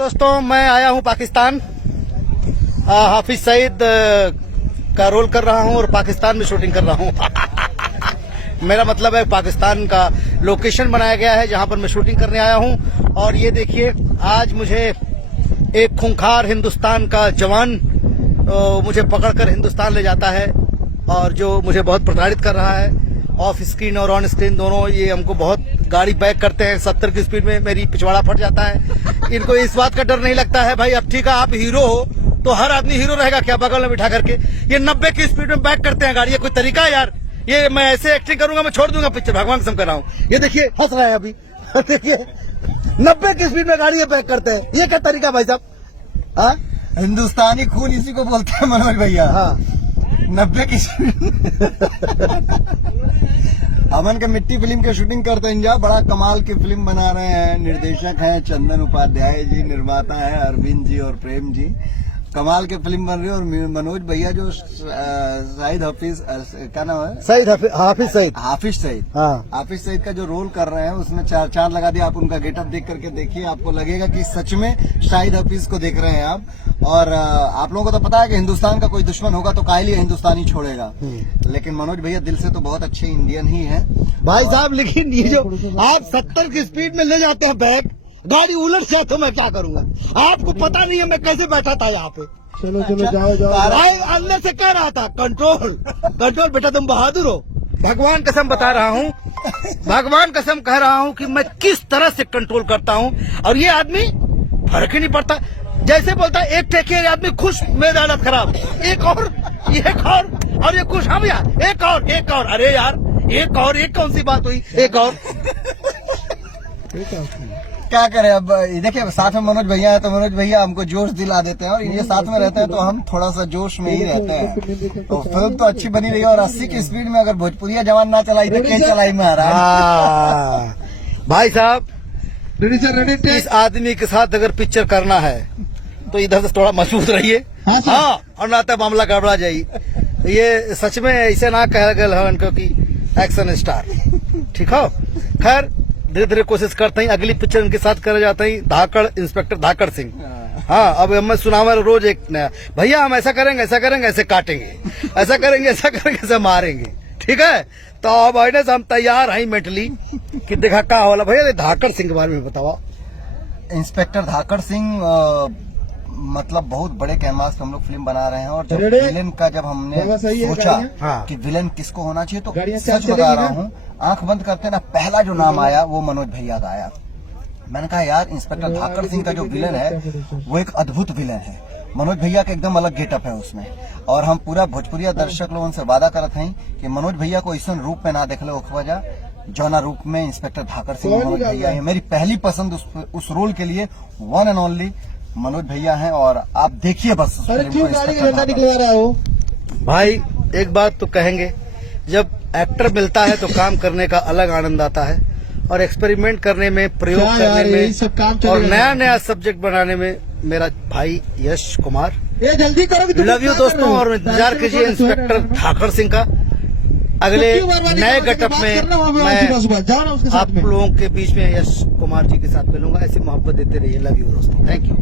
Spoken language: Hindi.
दोस्तों, मैं आया हूं पाकिस्तान। हाफिज सईद का रोल कर रहा हूं और पाकिस्तान में शूटिंग कर रहा हूं। मेरा मतलब है पाकिस्तान का लोकेशन बनाया गया है जहां पर मैं शूटिंग करने आया हूं। और ये देखिए, आज मुझे एक खूंखार हिंदुस्तान का जवान मुझे पकड़कर हिंदुस्तान ले जाता है और जो मुझे बहुत प्रताड़ित कर रहा है ऑफ स्क्रीन और ऑन स्क्रीन दोनों। ये हमको बहुत गाड़ी बैक करते हैं 70 की स्पीड में, मेरी पिछवाड़ा फट जाता है। इनको इस बात का डर नहीं लगता है। भाई अब ठीक है, आप हीरो हो तो हर आदमी हीरो रहेगा क्या बगल में बिठा करके? ये 90 की स्पीड में बैक करते हैं गाड़ी। ये कोई तरीका है यार? ये मैं ऐसे एक्टिंग करूंगा, मैं छोड़ दूंगा पिक्चर, भगवान कसम कर रहा हूँ। ये देखिए हंस रहा है अभी। देखिए 90 की स्पीड में गाड़ी बैक करते हैं, ये क्या तरीका भाई साहब? हाँ, हिंदुस्तानी खून इसी को बोलते हैं मनोज भैया। हाँ 90 की अमन के मिट्टी फिल्म के शूटिंग करते हैं जा, बड़ा कमाल की फिल्म बना रहे हैं। निर्देशक हैं चंदन उपाध्याय जी, निर्माता है अरविंद जी और प्रेम जी। कमाल की फिल्म बन रही है। और मनोज भैया जो शाहिद हाफिज, क्या नाम है? सईद, हाफिज सईद। हाफिज सईद, हाँ हाफिज सईद का जो रोल कर रहे हैं उसमें चार चांद लगा दिया। आप उनका गेटअप देख करके देखिए, आपको लगेगा कि सच में शाहिद हाफिज को देख रहे हैं आप। और आप लोगों को तो पता है कि हिंदुस्तान का कोई दुश्मन होगा तो काहे लिए हिंदुस्तानी छोड़ेगा, लेकिन मनोज भैया दिल से तो बहुत अच्छे इंडियन ही है भाई साहब। लेकिन ये जो आप 70 की स्पीड में ले जाते हैं बैग, गाड़ी उलट जाए तो मैं क्या करूंगा? आपको पता नहीं है मैं कैसे बैठा था यहाँ पे। चलो जाओ भाई अंदर से कह रहा था कंट्रोल कंट्रोल, बेटा तुम बहादुर हो। भगवान कसम बता रहा हूँ, भगवान कसम कह रहा हूँ कि मैं किस तरह से कंट्रोल करता हूँ। और ये आदमी फर्क ही नहीं पड़ता, जैसे बोलता है एक टेक ये आदमी खुश, मेरी हालत खराब, एक और ये खुश, हाँ भैया एक और। अरे यार एक और, एक कौन सी बात हुई? एक और क्या करें अब? देखिए साथ में मनोज भैया है तो मनोज भैया हमको जोश दिला देते हैं, और ये साथ में रहते हैं तो हम थोड़ा सा जोश में ही रहते हैं। तो फिल्म तो अच्छी बनी रही है। और 80 की स्पीड में अगर भोजपुरिया जवान ना चलाई तो क्या चलाई महाराज? भाई साहब, इस आदमी के साथ अगर पिक्चर करना है तो इधर से थोड़ा मजबूत रहिए, हाँ, और ना तो मामला गड़बड़ा जाये। ये सच में ऐसे ना कह गए इनको कि एक्शन स्टार, ठीक हो? खैर धीरे धीरे कोशिश करते हैं, अगली पिक्चर उनके साथ करे जाते हैं, धाकड़, इंस्पेक्टर धाकड़ सिंह। हाँ, अब हमें सुनावा रोज एक नया, भैया हम ऐसा करेंगे, ऐसे काटेंगे, ऐसा करेंगे, ऐसे मारेंगे, ठीक है? तो अब आइने से हम तैयार हैं मेंटली कि देखा क्या होला। भैया धाकड़ सिंह के बारे में बताओ। इंस्पेक्टर धाकड़ सिंह मतलब बहुत बड़े कैनवास पे हम लोग फिल्म बना रहे हैं। और जब विलेन का जब हमने सोचा कि विलेन किसको होना चाहिए, तो सच बता रहा हूँ, आंख बंद करते ना पहला जो नाम आया वो मनोज भैया का आया। मैंने कहा यार इंस्पेक्टर धाकड़ सिंह का जो विलेन है वो एक अद्भुत विलेन है। मनोज भैया का एकदम अलग गेटअप है उसमें। और हम पूरा भोजपुरिया दर्शक लोगों से वादा करत हैं कि मनोज भैया को इस रूप में ना देख लो वजह जौना रूप में इंस्पेक्टर धाकड़ सिंह मनोज भैया है। मेरी पहली पसंद उस रोल के लिए वन एंड ओनली मनोज भैया हैं। और आप देखिए बस भाई, एक बात तो कहेंगे, जब एक्टर मिलता है तो काम करने का अलग आनंद आता है, और एक्सपेरिमेंट करने में, प्रयोग करने में और नया नया सब्जेक्ट बनाने में मेरा भाई यश कुमार। जल्दी करो, लव यू दोस्तों, और इंतजार कीजिए इंस्पेक्टर धाकड़ सिंह का अगले नए गेटअप में। मैं आप लोगों के बीच में यश कुमार जी के साथ मिलूंगा। ऐसी मोहब्बत देते रहिए। लव यू दोस्तों, थैंक यू।